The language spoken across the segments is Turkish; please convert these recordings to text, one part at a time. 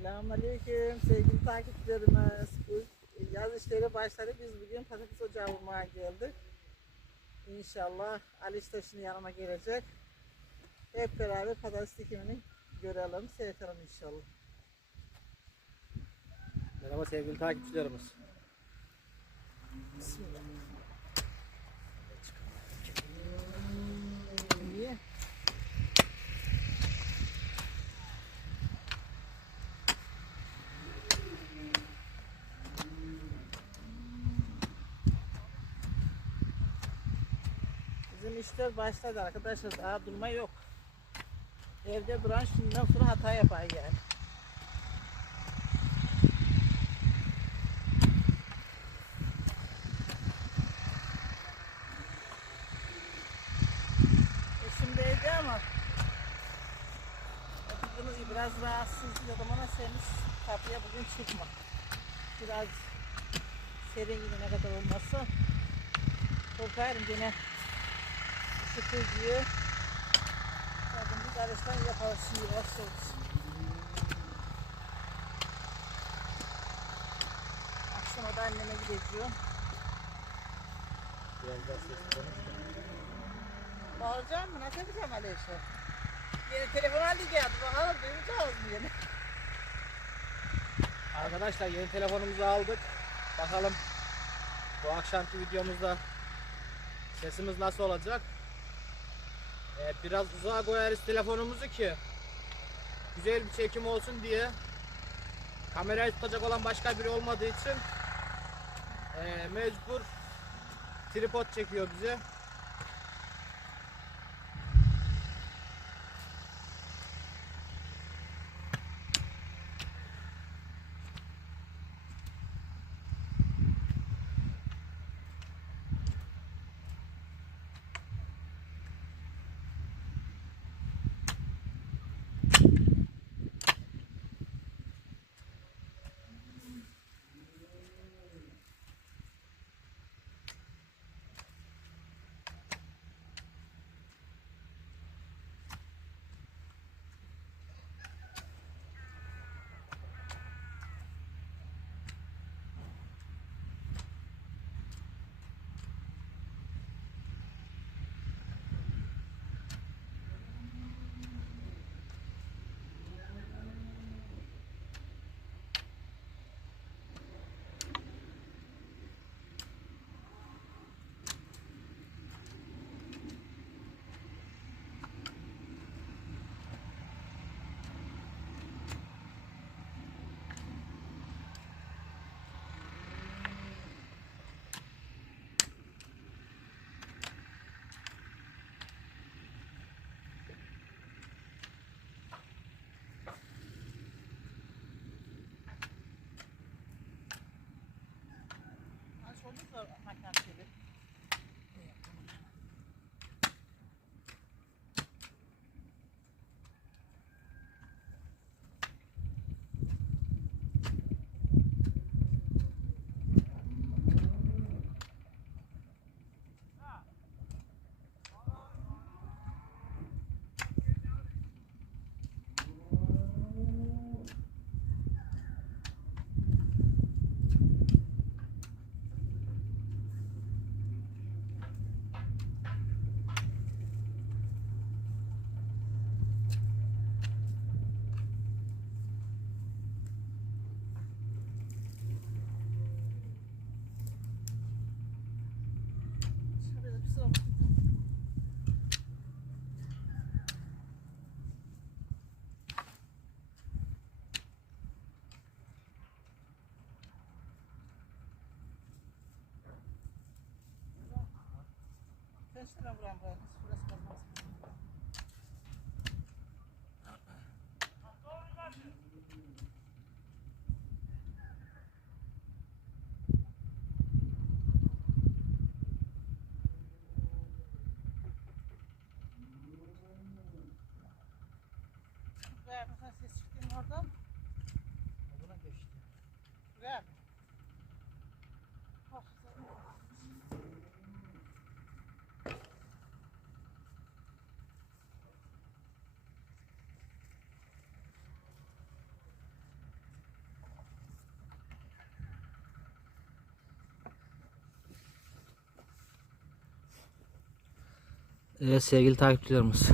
Selamünaleyküm sevgili takipçilerimiz. Bu yaz işleri başladı. Biz bugün patates ocağı vurmaya geldik. İnşallah Ali Taş'ın yanıma gelecek. Hep beraber patates dikimini görelim, seyredelim inşallah. Merhaba sevgili takipçilerimiz. Bismillah. İyi. Bizim işler başladı arkadaşlar. Daha durma yok. Evde duran şimdiden sonra hata yapar yani. Eşim beydi ama Kızınız biraz rahatsız bana sevmiş kapıya bugün çıkma. Biraz serin gibi ne kadar olmazsa korkarım gene ışıklı diye. Biz arasından şimdi yavaş yavaş. Akşama da anneme gideceğim. Biraz daha konuş. Bağıracağım mı? Nasıl yapacağım Aleyşe? Yeni telefon aldı geldi. Bakalım duyacağız mı yine? Arkadaşlar yeni telefonumuzu aldık. Bakalım bu akşamki videomuzda sesimiz nasıl olacak? Biraz uzağa koyarız telefonumuzu ki güzel bir çekim olsun diye kamerayı tutacak olan başka biri olmadığı için ee, mecbur tripod çekiyor bize. Komik olmak Desse programa. Evet sevgili takipçilerimiz.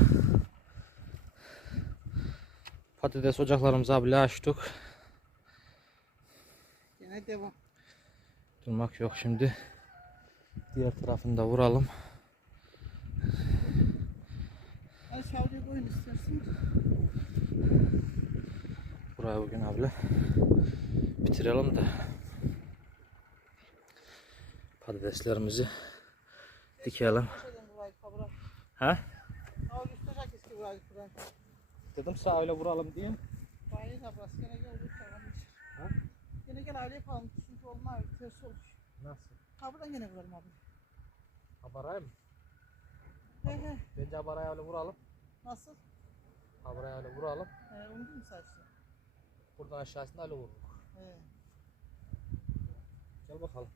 Patates ocaklarımızı bile açtık. Yine devam. Durmak yok şimdi. Diğer tarafını da vuralım. Aşağıya koyun istersin. Burayı bugün abla bitirelim de patateslerimizi dikelim. Ha? Dedim sağ öyle vuralım diye. Bayı da burası. Yine gel bu tarafa. Ha? Yine gel aile yapalım. Çünkü olmaz. Ters olur. Nasıl? Ha buradan yine vuralım abi. Habarayı mı? He he. Bence habarayı öyle vuralım. Nasıl? Habarayı öyle vuralım. He, onu mu saçtı? Buradan aşağısına öyle vururuz. He. Gel bakalım.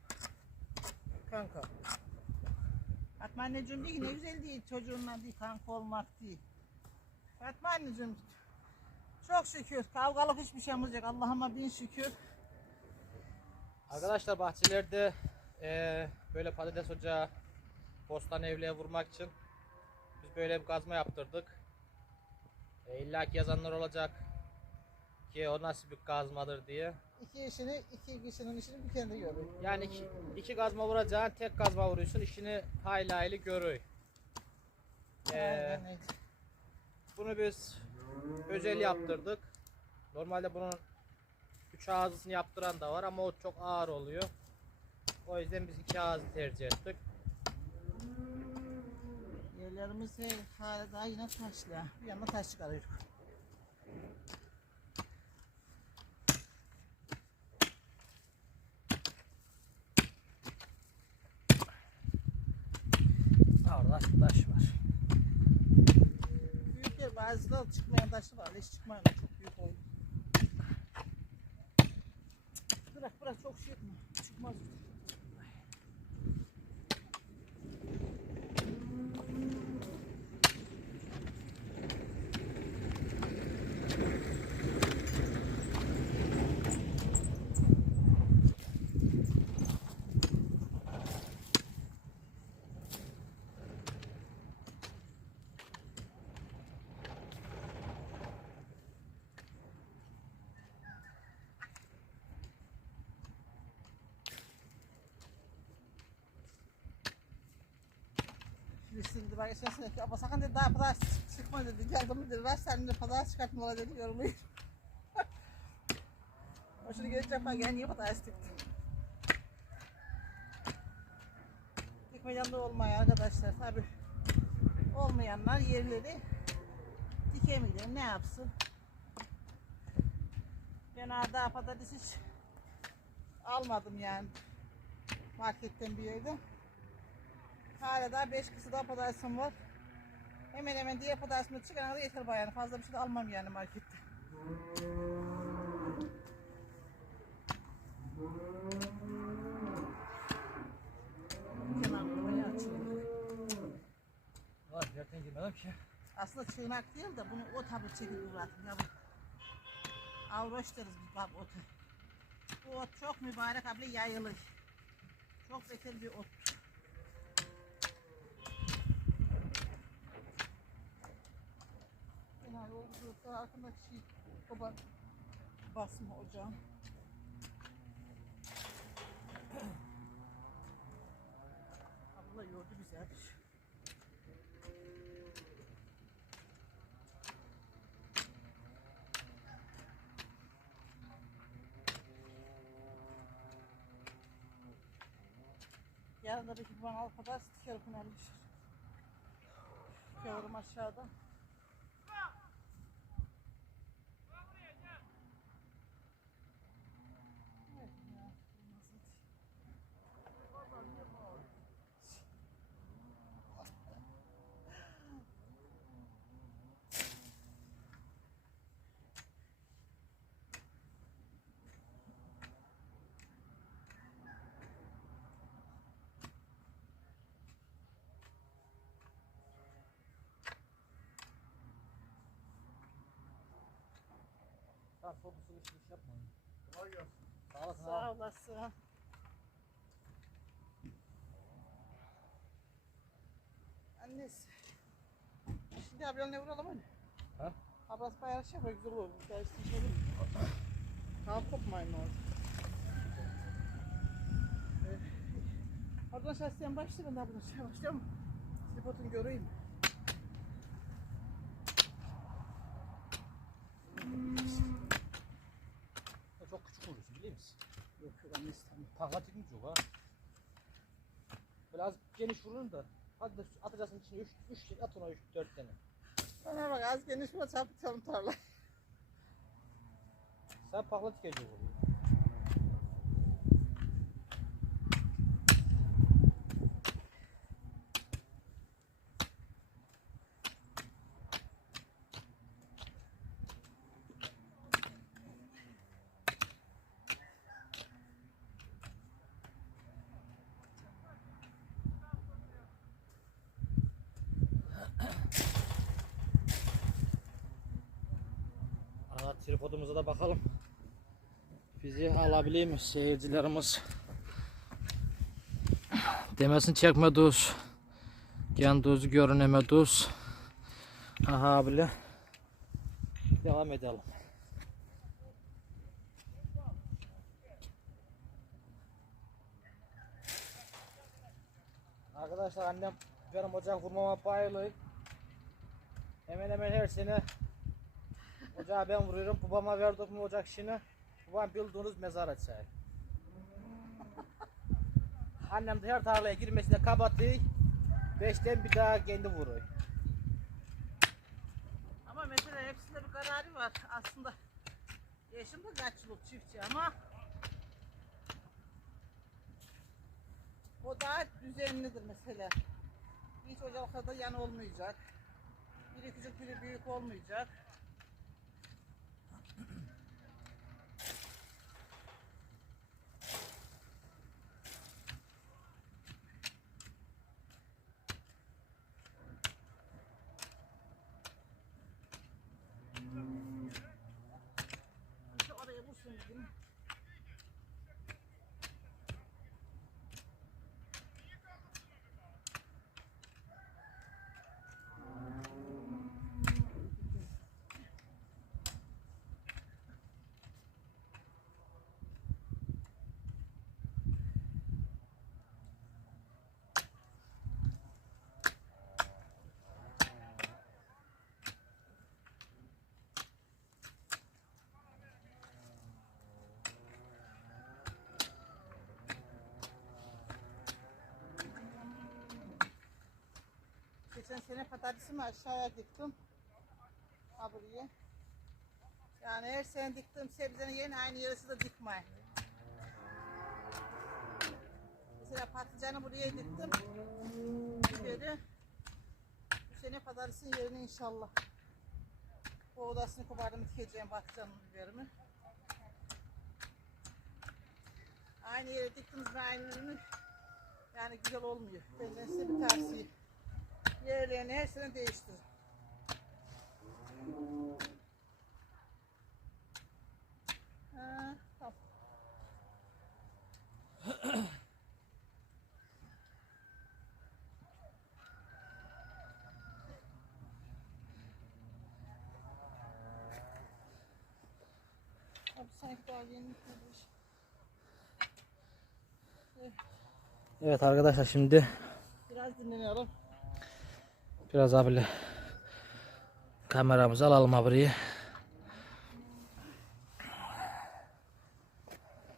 Kanka. Fatma anneciğim değil ne güzel değil çocuğunla değil kanka olmak değil. Fatma anneciğim çok şükür kavgalık hiçbir şeyimiz yok Allah'ıma bin şükür. Arkadaşlar bahçelerde eee, böyle patates ocağı bostan evliye vurmak için biz böyle bir kazma yaptırdık. E, İlla ki yazanlar olacak ki o nasıl bir kazmadır diye. İki işini iki kişinin işini bir kendi görüyor. Yani iki, iki kazma vuracaksın tek kazma vuruyorsun işini hayli hayli görüyor. E, Aynen öyle. bunu biz özel yaptırdık. Normalde bunun üç ağzısını yaptıran da var ama o çok ağır oluyor. O yüzden biz iki ağzı tercih ettik. Yerlerimiz hala daha yine taşlı. Bir yandan taş çıkarıyor. Orada taş var. Büyük yer bazıları çıkmayan taşlı var. Hiç çıkmayan çok büyük oldu. Bırak bırak çok şey yapma. Çıkmaz. Esasında ki ama sakın dedi daha pazar çıkma dedi. Geldim dedi. Ver sen de pazar çıkartma ola dedi. O şimdi gelecek bak yani niye pazar çıktı. Dikmeden de olmuyor arkadaşlar. Tabi olmayanlar yerleri dikemiyor. Ne yapsın? Ben daha patates hiç almadım yani marketten bir yerden. Hala daha 5 kısı daha patatesim var. Hemen hemen diğer patatesim de çıkana kadar yeter bayağı. Fazla bir şey de almam yani markette. Var zaten girmedim ki. Aslında çığınak değil de bunu o tabi çekip bırakın ya bu. Avroş deriz biz bak otu. Bu ot çok mübarek abla yayılır. Çok beter bir ot. Yolculukta arkadaki şey baba basma ocağın. Abla bizi hadi. Yarın da belki bana kadar stiker almış. Yavrum aşağıda. Tamam fokusu iş iş yapma. Kolay gelsin. Sağ olasın. Sağ olasın. Annesi. Abiyle ne vuralım hadi. Ha? Ablası bayağı şey yapar güzel olur. Dersin şey olur. Tamam kopmayın orada. Evet. Oradan şahsiyen başla ben de buradan şey başlayayım. Tripodunu göreyim. Ya Çok küçük oluyorsun biliyor musun? Yok yok Taklatın çok ha. Biraz geniş vurun da. Hadi de atacaksın içine 3 3 tane at ona 3 4 tane. Bana bak az geniş mi çarpıtalım tarla. Sen paklat gece vuruyor. Da bakalım. Bizi alabilir mi seyircilerimiz? Demesin çekmeduz. Kendinizi görünemeduz. Aha bile. Devam edelim. Arkadaşlar annem benim ocak vurmama bayılıyor. Hemen hemen her sene Ocağı ben vuruyorum. Babama verdik mi ocak işini? Babam bildiğiniz mezar açar. Annem de tarlaya girmesine kapatıyor. Beşten bir daha kendi vuruyor. Ama mesela hepsinde bir kararı var. Aslında yaşım da kaç yıllık çiftçi ama o daha düzenlidir mesela. Hiç ocaklarda yan olmayacak. Biri küçük biri büyük olmayacak. Mm-hmm. Geçen sene patatesimi aşağıya diktim. Ha buraya. Yani her sene diktiğim sebzenin yerine aynı yarısı da dikmeyin. Mesela patlıcanı buraya diktim. Böyle. Bu sene patatesin yerine inşallah. O odasını kopardım dikeceğim patlıcanın biberimi. Aynı yere diktiniz mi aynı ürünü yani güzel olmuyor. Benden size bir tavsiye. Yerlerini her sene değiştirin. Ha, tamam. Abi sanki daha yeni bitmemiş. Evet arkadaşlar şimdi Biraz dinlenelim. Biraz abiyle kameramızı alalım abiye.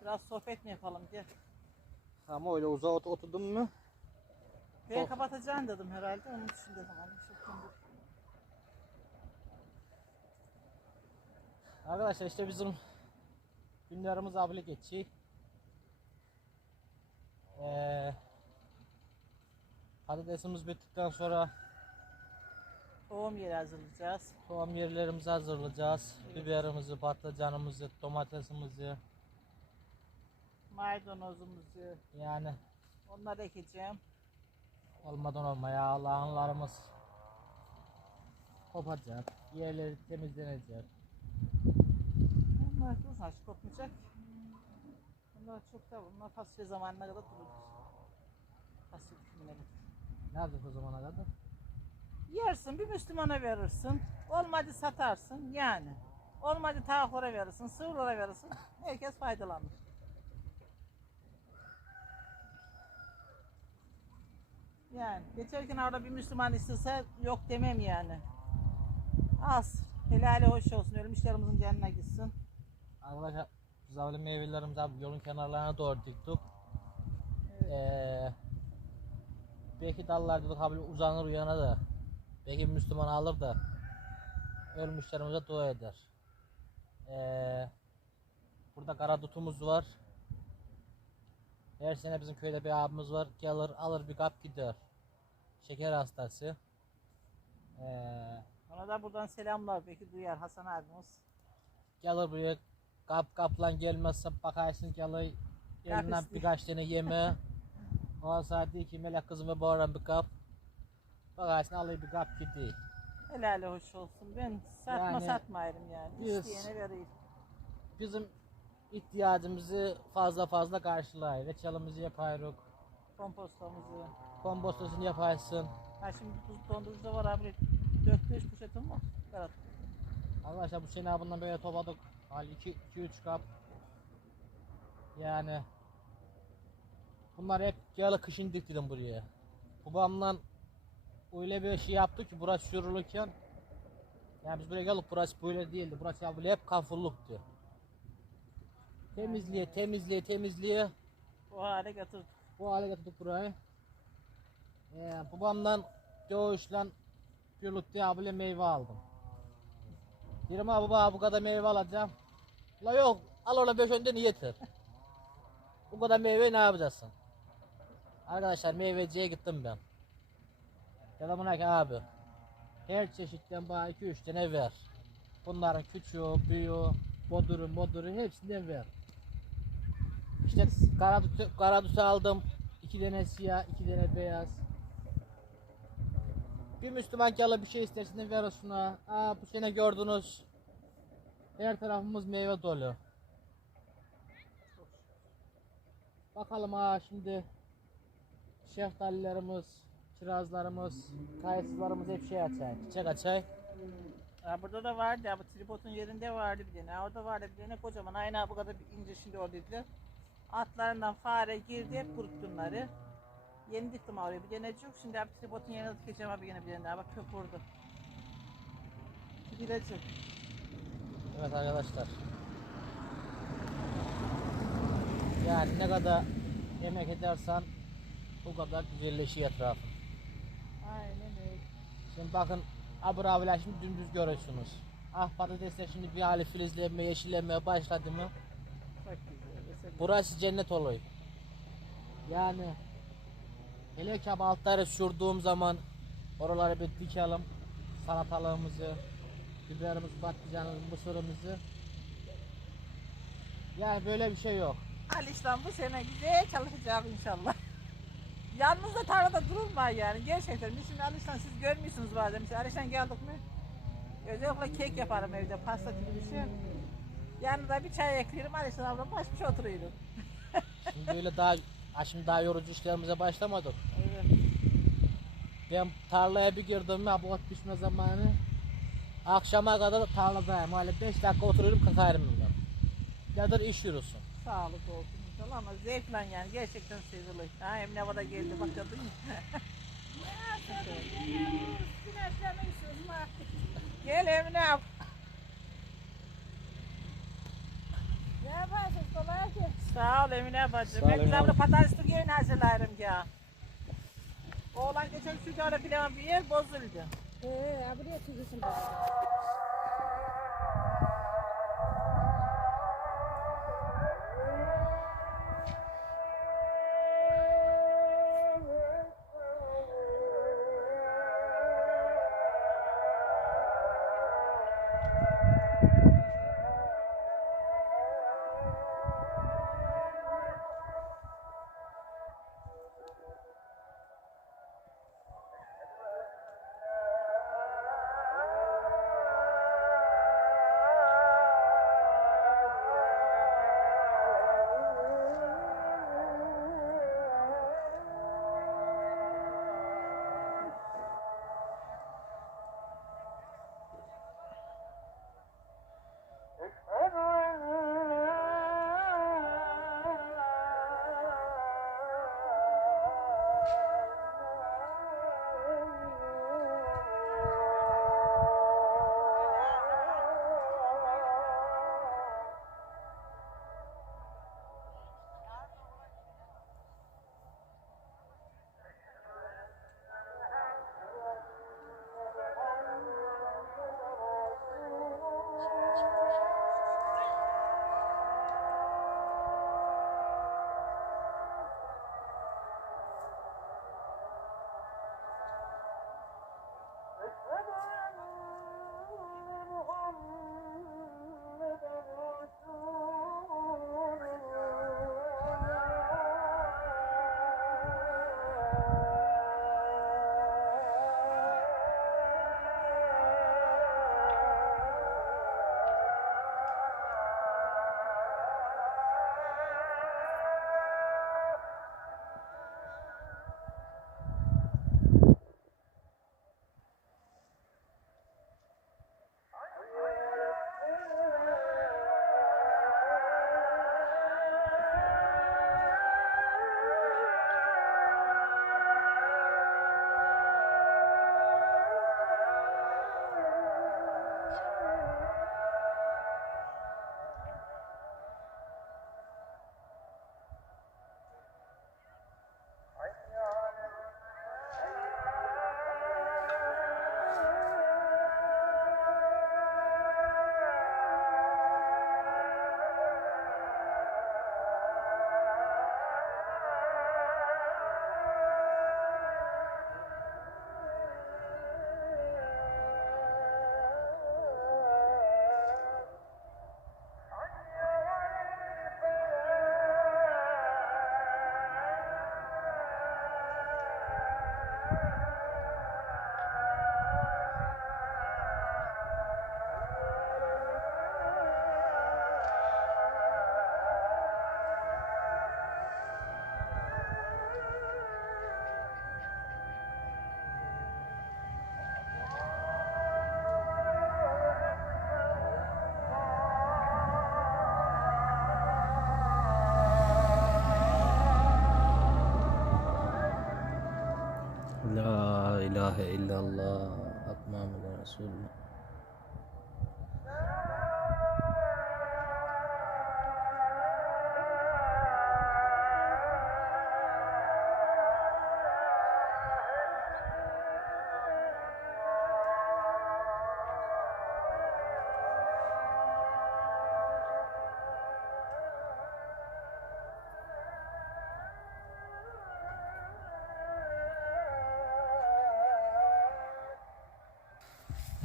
Biraz sohbet mi yapalım gel. Ama öyle uzağa ot- oturdum mu? Ben kapatacağım dedim herhalde. Onun için dedim. Hani çok Arkadaşlar işte bizim günlerimiz abile geçiyor. Ee, patatesimiz bittikten sonra Tohum yeri hazırlayacağız. tohum yerlerimizi hazırlayacağız. Evet. Biberimizi, patlıcanımızı, domatesimizi Maydanozumuzu. yani Onları ekeceğim. olmadan olmaya lağımlarımız kopacak. Yerleri temizlenecek. Bunlar dursun aç kopmayacak. Bunlar çok da bunlar fasulye zamanına kadar durur. Fasulye kadar. Nerede o zamana kadar? Yersin bir Müslümana verirsin. Olmadı satarsın yani. Olmadı tavuklara verirsin, sığırlara verirsin. Herkes faydalanır. Yani geçerken orada bir Müslüman istese yok demem yani. Az. Helali hoş olsun. Ölmüşlerimizin canına gitsin. Arkadaşlar biz meyvelerimizi abi yolun kenarlarına doğru diktik. Ee, belki dallar dedik abi uzanır uyana da. Belki Müslüman alır da ölmüşlerimize dua eder. Ee, burada kara dutumuz var. Her sene bizim köyde bir abimiz var. Gelir alır bir kap gider. Şeker hastası. Ee, Ona da buradan selamlar belki duyar Hasan abimiz. gelir buraya kap kapla gelmezse bakarsın gelir elinden birkaç tane yeme. O saat değil ki melek kızıma bağıran bir kap. Bakarsın alır bir kap gidiyor. Helali hoş olsun. Ben satma Yani satmayırım yani. biz- İsteyene vereyim. Bizim ihtiyacımızı fazla fazla karşılayır. Reçelimizi yaparız. Kompostomuzu. Kompostosunu yaparsın. Ha şimdi buz dondurucuda var abi. 4-5 poşetim var. Berat. Arkadaşlar bu sene bundan böyle topladık. Hal 2 3 kap. Yani bunlar hep gel kışın diktim buraya. Babamla öyle bir şey yaptı ki burası sürülürken yani biz buraya geldik burası böyle değildi. Burası ya böyle hep kafulluktu. Temizliğe, temizliğe, temizliğe O hale getirdik. bu hale getirdik burayı. Ee, babamdan doğuşla birlikte abile meyve aldım. Dedim abi baba bu kadar meyve alacağım. La yok al ona 5 önden yeter. bu kadar meyve ne yapacaksın? Arkadaşlar meyveciye gittim ben. Dedim buna ki abi her çeşitten bana 2-3 tane ver. Bunların küçüğü, büyüğü, boduru, moduru hepsinden ver. İşte karadut, karadut aldım. iki tane siyah, iki tane beyaz. Bir Müslüman ki bir şey istersin ver şuna. Aa bu sene gördünüz. Her tarafımız meyve dolu. Bakalım ha şimdi şeftalilerimiz, kirazlarımız, kayısılarımız hep şey açay, çiçek açay. Ha, burada da vardı ya bu tripodun yerinde vardı bir tane. Orada vardı bir tane kocaman. Aynı bu kadar ince şimdi oradaydılar. Atlarından fare girdi hep kuruttu bunları. Yeni diktim oraya bir denecik. Şimdi abi tripodun yerine dikeceğim abi yine bir tane. Bak köpürdü. Gidecek. Evet arkadaşlar. Yani ne kadar emek edersen o kadar güzelleşiyor etrafın. Aynen öyle. Şimdi bakın abur abiler şimdi dümdüz görüyorsunuz. Ah patatesler şimdi bir hali filizlenmeye, yeşillenmeye başladı mı? Çok güzel. Mesela Burası cennet oluyor. Yani hele ki altları sürdüğüm zaman oraları bir dikelim. Salatalığımızı, biberimizi, patlıcanımızı, mısırımızı. Yani böyle bir şey yok. Alişan bu sene güzel çalışacak inşallah. Yalnız da tarlada durulma yani gerçekten. Biz şimdi Alişan siz görmüyorsunuz bazen. Mesela Alişan geldik mi? Özellikle kek yaparım evde pasta gibi bir şey. Yanında bir çay eklerim Alişan abla baş başa oturuyorum. Şimdi öyle daha ha şimdi daha yorucu işlerimize başlamadık. Evet. Ben tarlaya bir girdim mi bu ot pişme zamanı. Akşama kadar tarladayım. Öyle 5 dakika oturuyorum kalkarım ben. Yadır iş yürüsün. Sağlık olsun ama zevkle yani gerçekten sevilir. Ha Emine Baba geldi bak mü? Gel Emine ab. Ne yaparsın kolay ki? Sağ ol Emine bacım. Ben Emine bir patates tükürüğünü hazırlarım ya. Oğlan geçen şu ara filan bir yer bozuldu. Ee, buraya tuzusun.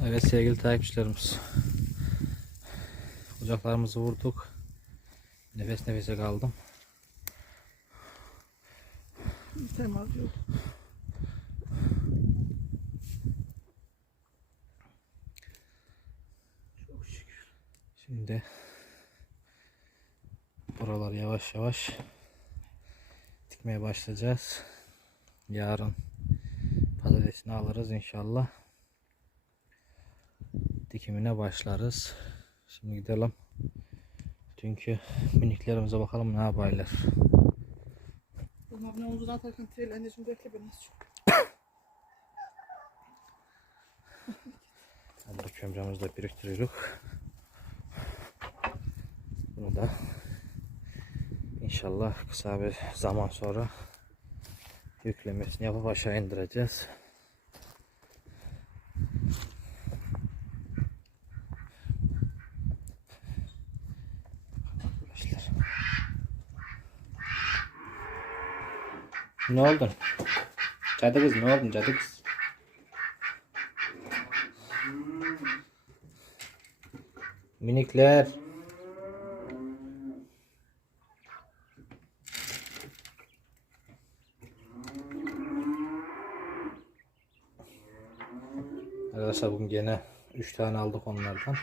Evet sevgili takipçilerimiz. Ocaklarımızı vurduk. Nefes nefese kaldım. Tamam yok. Çok şükür. Şimdi buralar yavaş yavaş dikmeye başlayacağız. Yarın patatesini alırız inşallah. Dikimine başlarız. Şimdi gidelim. Dünkü miniklerimize bakalım ne yaparlar. Bunlar ne omzuna atarken tril anneciğim bekle beni kömremizi de biriktiriyoruz. Bunu da inşallah kısa bir zaman sonra yüklemesini yapıp aşağı indireceğiz. Arkadaşlar. Ne oldu? Cadı kız ne oldu cadı kız? Minikler. Arkadaşlar bugün gene 3 tane aldık onlardan.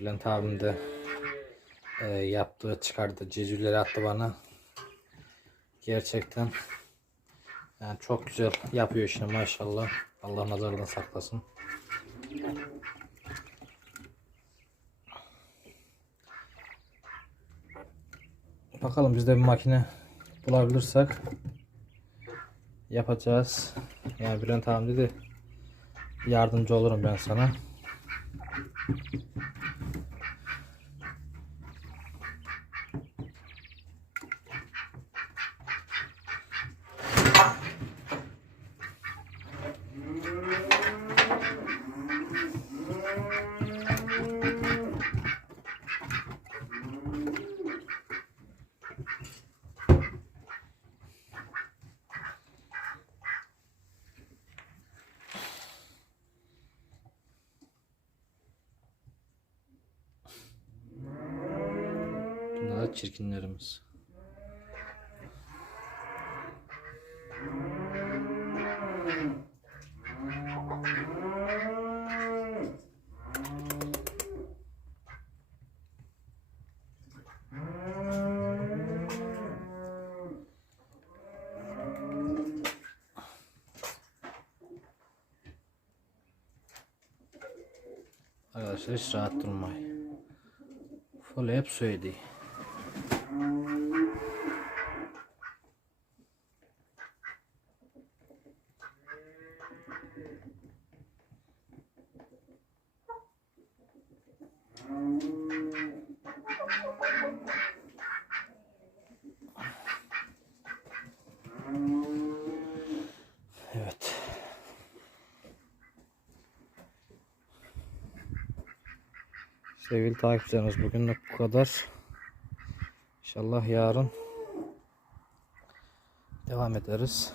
Bülent abim de e, yaptığı çıkardı cecüleri attı bana. Gerçekten yani çok güzel yapıyor işini maşallah. Allah nazardan saklasın. Bakalım biz de bir makine bulabilirsek yapacağız. Yani Bülent abi dedi yardımcı olurum ben sana. Bunlar da çirkinlerimiz. Arkadaşlar hiç rahat durmayın. Full hep söyledi. Evet. Sevgili takipçilerimiz bugünlük bu kadar. İnşallah yarın devam ederiz.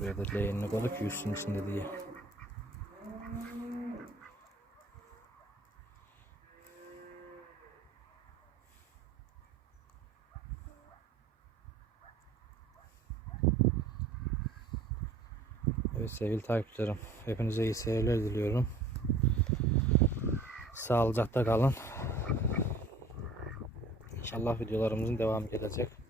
Böyle de leğenine balık yüzsün içinde diye. Evet sevgili takipçilerim. Hepinize iyi seyirler diliyorum. Sağlıcakla kalın. İnşallah videolarımızın devamı gelecek.